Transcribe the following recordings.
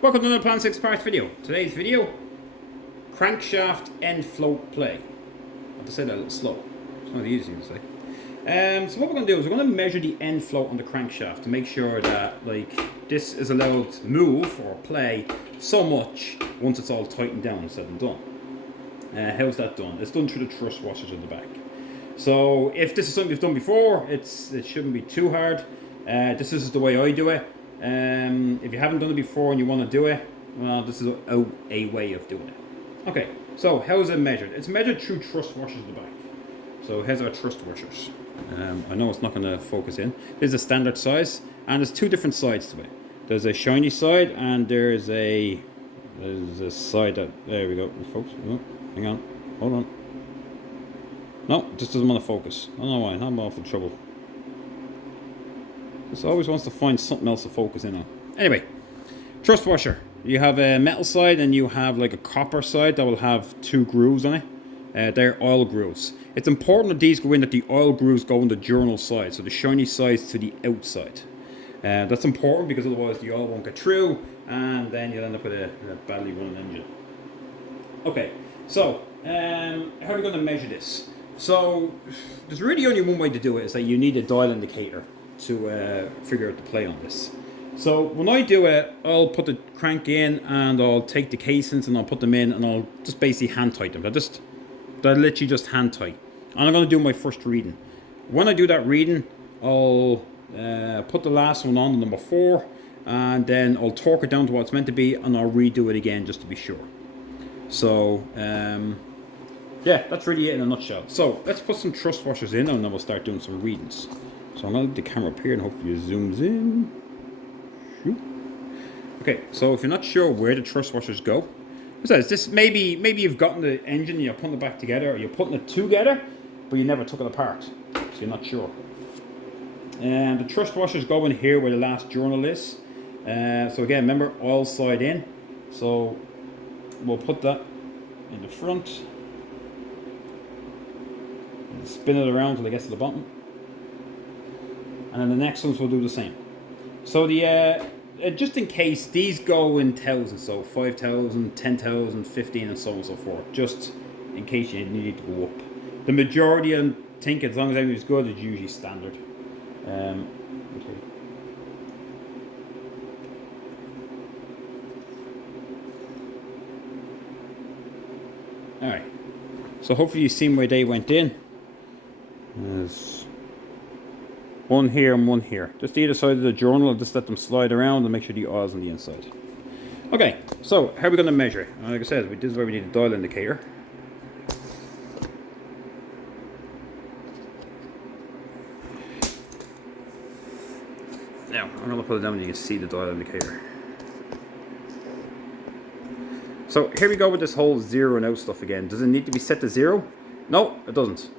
Welcome to another Plan 6 part video. Today's video, crankshaft end float play. I have to say that a little slow. It's not easy to say. So what we're going to do is we're going to measure the end float on the crankshaft to make sure that this is allowed to move or play so much once it's all tightened down and said and done. How's that done? It's done through the thrust washers in the back. So if this is something you've done before, it shouldn't be too hard. This is the way I do it. If you haven't done it before and you want to do it, well, this is a way of doing it. Okay, so how is it measured? It's measured through thrust washers in the back. So here's our thrust washers. I know it's not going to focus in. This is a standard size, and there's two different sides to it. There's a shiny side, and there's a side that, there we go, folks. Oh, hang on, hold on. No, this doesn't want to focus. I don't know why. I'm awful trouble. This always wants to find something else to focus in on. Anyway, thrust washer. You have a metal side and you have like a copper side that will have two grooves on it. They're oil grooves. It's important that these go in, that the oil grooves go on the journal side, so the shiny sides to the outside. That's important because otherwise the oil won't get through and then you'll end up with a badly running engine. Okay, so how are we going to measure this? So there's really only one way to do it, is that you need a dial indicator to figure out the play on this. So when I do it, I'll put the crank in and I'll take the casings and I'll put them in and I'll just basically hand tight them. They're literally just hand tight. And I'm going to do my first reading. When I do that reading, I'll put the last one on, number 4, and then I'll torque it down to what it's meant to be and I'll redo it again just to be sure. So yeah, that's really it in a nutshell. So let's put some thrust washers in and then we'll start doing some readings. So I'm going to let the camera up here and hopefully it zooms in. Shoot. Okay, so if you're not sure where the thrust washers go, this maybe you've gotten the engine and you're putting it back together, or you're putting it together, but you never took it apart, so you're not sure. And the thrust washers go in here where the last journal is. So again, remember, oil side in. So we'll put that in the front. And spin it around till it gets to the bottom. And then the next ones will do the same. So the just in case, these go in thousands, so 5,000, 10,000, 15, and so on and so forth. Just in case you need to go up. The majority, I think, as long as everything's good, is usually standard. Okay. All right. So hopefully you've seen where they went in. There's one here and one here. Just either side of the journal, just let them slide around and make sure the oil's on the inside. Okay, so how are we going to measure it? Like I said, this is where we need a dial indicator. Now, I'm going to put it down and you can see the dial indicator. So here we go with this whole zero and out stuff again. Does it need to be set to 0? No, it doesn't.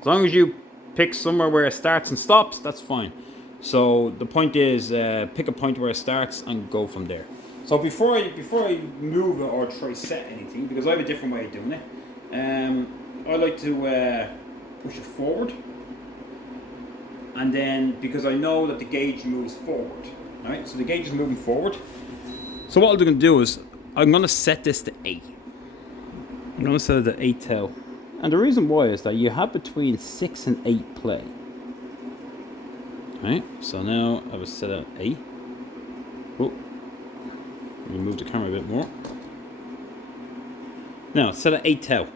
As long as you pick somewhere where it starts and stops, that's fine. So the point is, pick a point where it starts and go from there. So before I move it or try set anything, because I have a different way of doing it, I like to push it forward, and then because I know that the gauge moves forward, all right? So the gauge is moving forward. So what I'm going to do is I'm going to set this to 8. I'm going to set it to 8 tau. And the reason why is that you have between 6 and 8 play. Alright, so now I was set at 8. Oh, let me move the camera a bit more. Now, it's set at 8 tau.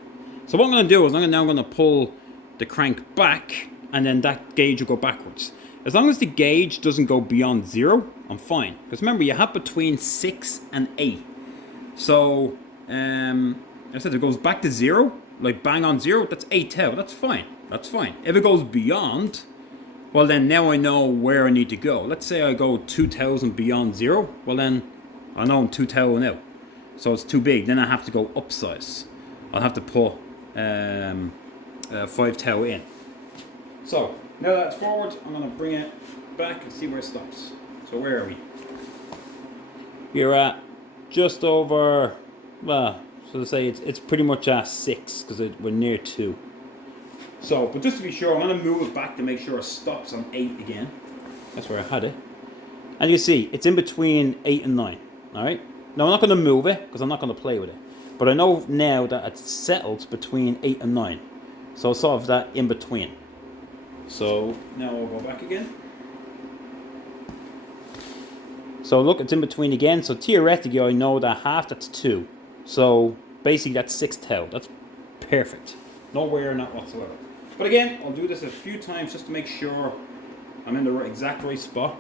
So what I'm going to do is I'm now going to pull the crank back, and then that gauge will go backwards. As long as the gauge doesn't go beyond 0, I'm fine. Because remember, you have between 6 and 8. So, I said it goes back to 0. Like bang on 0, that's 8 tau, that's fine, that's fine. If it goes beyond, well then now I know where I need to go. Let's say I go 2,000 beyond 0, well then I know I'm 2 tau now. So it's too big, then I have to go upsize. I'll have to put 5 tau in. So now that's forward, I'm going to bring it back and see where it stops. So where are we? You're at just over, well, so to say it's pretty much at 6 because we're near 2. So, but just to be sure, I'm going to move it back to make sure it stops on 8 again. That's where I had it. And you see, it's in between 8 and 9. Alright? Now I'm not going to move it because I'm not going to play with it. But I know now that it's settled between 8 and 9. So it's sort of that in between. So now I'll go back again. So look, it's in between again. So theoretically I know that half that's 2. So basically that's 6 tau. That's perfect. No wear, not whatsoever. But again, I'll do this a few times just to make sure I'm in the exact right spot.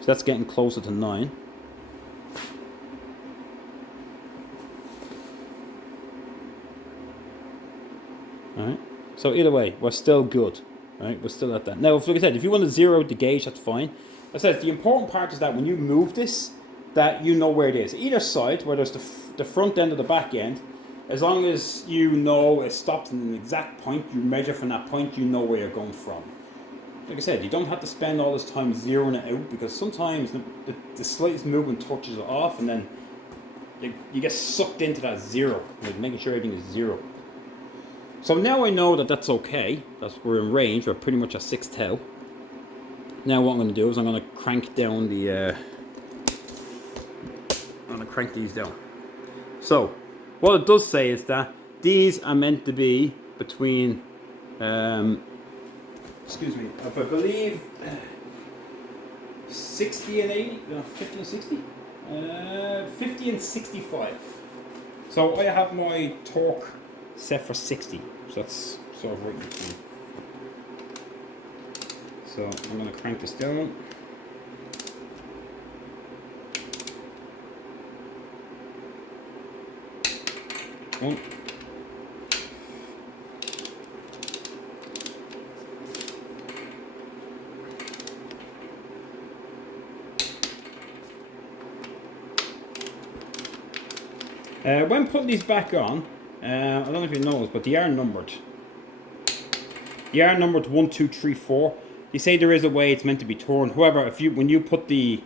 So that's getting closer to 9. Alright, so either way, we're still good. Right, we're still at that. Now, like I said, if you want to zero the gauge, that's fine. I said the important part is that when you move this, that you know where it is. Either side, whether it's the front end or the back end, as long as you know it stops in an exact point, you measure from that point, you know where you're going from. Like I said, you don't have to spend all this time zeroing it out because sometimes the slightest movement touches it off and then you get sucked into that zero, like making sure everything is zero. So now I know that that's okay, that we're in range, we're pretty much at 6 tau. Now what I'm going to do is I'm going to crank down the, I'm going to crank these down. So, what it does say is that these are meant to be between, excuse me, if I believe 60 and 80, no, 50 and 60? 50 and 65. So I have my torque set for 60, so that's sort of right in between. So I'm going to crank this down. One. When putting these back on, I don't know if you noticed, but they are numbered. They are numbered 1, 2, 3, 4. They say there is a way it's meant to be torn. However, when you put the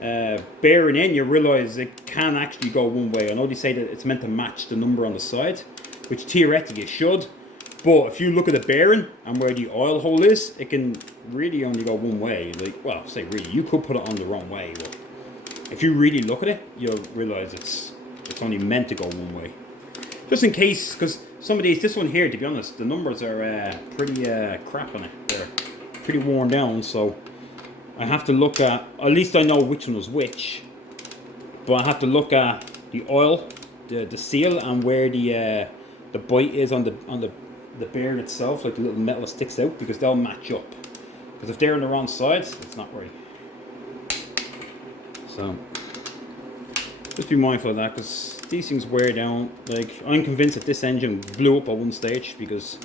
bearing in, you realise it can actually go one way. I know they say that it's meant to match the number on the side, which theoretically it should. But if you look at the bearing and where the oil hole is, it can really only go one way. Like, well, say really, you could put it on the wrong way, but if you really look at it, you'll realise it's only meant to go one way. Just in case, because some of these, this one here, to be honest, the numbers are pretty crap on it. They're pretty worn down, so I have to look at least I know which one was which, but I have to look at the oil, the seal, and where the bite is on the bearing itself, like the little metal that sticks out, because they'll match up. Because if they're on the wrong side, it's not right. So just be mindful of that, because these things wear down. Like, I'm convinced that this engine blew up at one stage because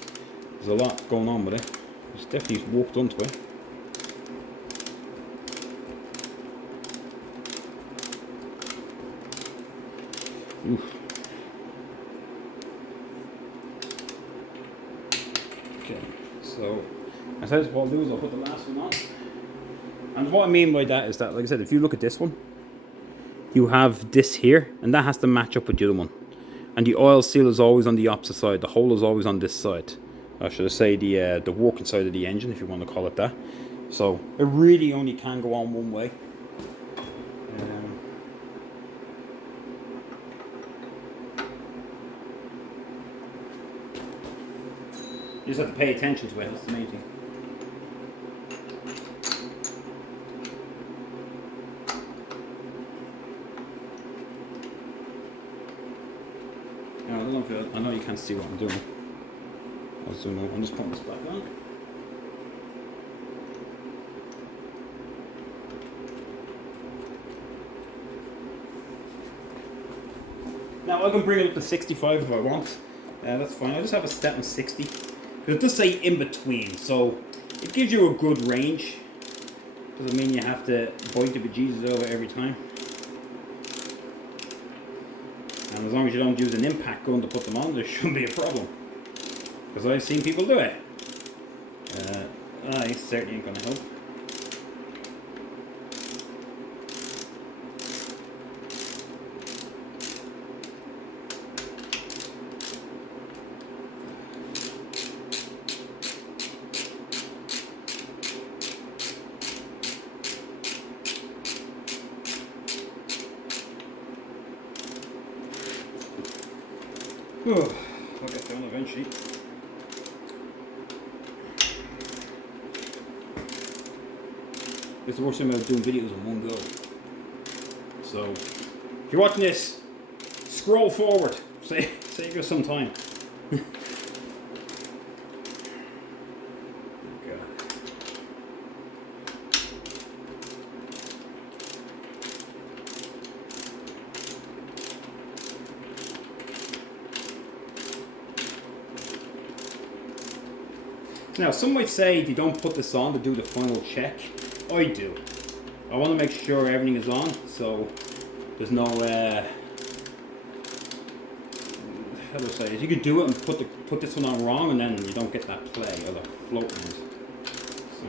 there's a lot going on with it. It's definitely warped onto it. Oof. Okay, so I said what I'll do is I'll put the last one on. And what I mean by that is that, like I said, if you look at this one, you have this here, and that has to match up with the other one. And the oil seal is always on the opposite side. The hole is always on this side. Or should I say the working side of the engine, if you want to call it that. So it really only can go on one way. You just have to pay attention to it, that's the main thing. Now, I know you can't see what I'm doing. I'm just putting this back on. Now I can bring it up to 65 if I want. That's fine. I'll just have a step on 60. Because it does say in between, so it gives you a good range. Doesn't mean you have to bite the bejesus over every time. And as long as you don't use an impact gun to put them on, there shouldn't be a problem. Because I've seen people do it. I certainly ain't going to help. I'll get down eventually. It's the worst thing about doing videos in one go. So, if you're watching this, scroll forward. Save you some time. Now, some might say you don't put this on to do the final check. I do. I want to make sure everything is on, so there's no, how do I say it? You could do it and put this one on wrong, and then you don't get that play or the float end. So.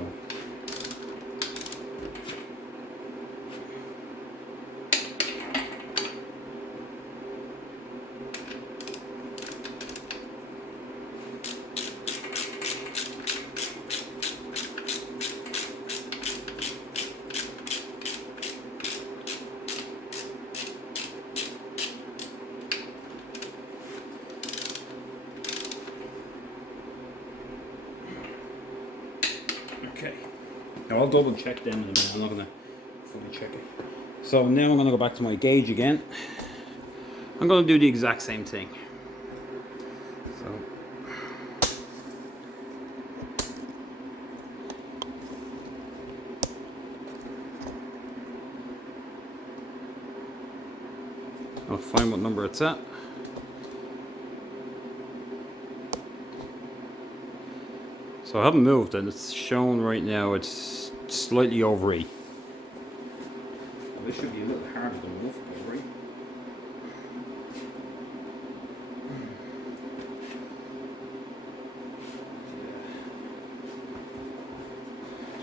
Okay, now I'll double check them in a minute. I'm not going to fully check it. So now I'm going to go back to my gauge again. I'm going to do the exact same thing. So I'll find what number it's at. So I haven't moved, and it's shown right now it's slightly over 8. Well, this should be a little harder to move, over 8.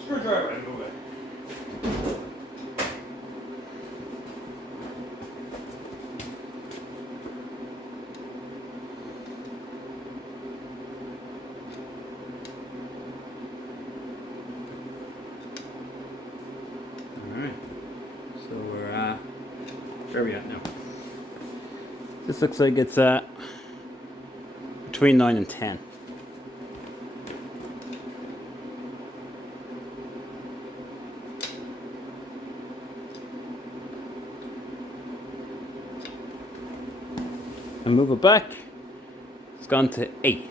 Screwdriver and move it. So we're where are we at now? This looks like it's between 9 and 10. And move it back. It's gone to 8.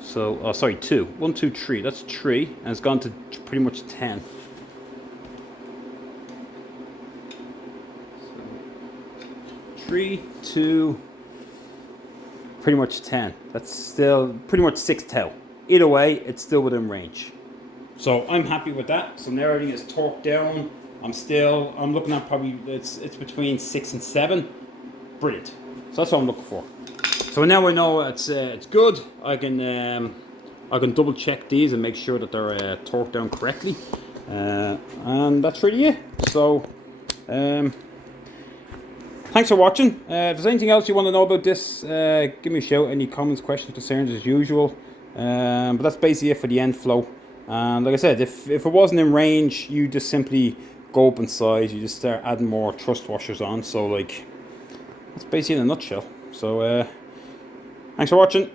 So, oh, sorry, 2. 1, 2, 3. That's 3, and it's gone to pretty much 10. 3, 2, pretty much 10. That's still pretty much 6 tau. Either way, it's still within range. So I'm happy with that. So now everything is torqued down. I'm looking at probably, it's between 6 and 7. Brilliant. So that's what I'm looking for. So now I know it's good. I can double check these and make sure that they're torqued down correctly. And that's really it. So, thanks for watching. If there's anything else you want to know about this, give me a shout. Any comments, questions, concerns as usual. But that's basically it for the end flow. And like I said, if it wasn't in range, you just simply go up in size. You just start adding more thrust washers on. So like, that's basically in a nutshell. So thanks for watching.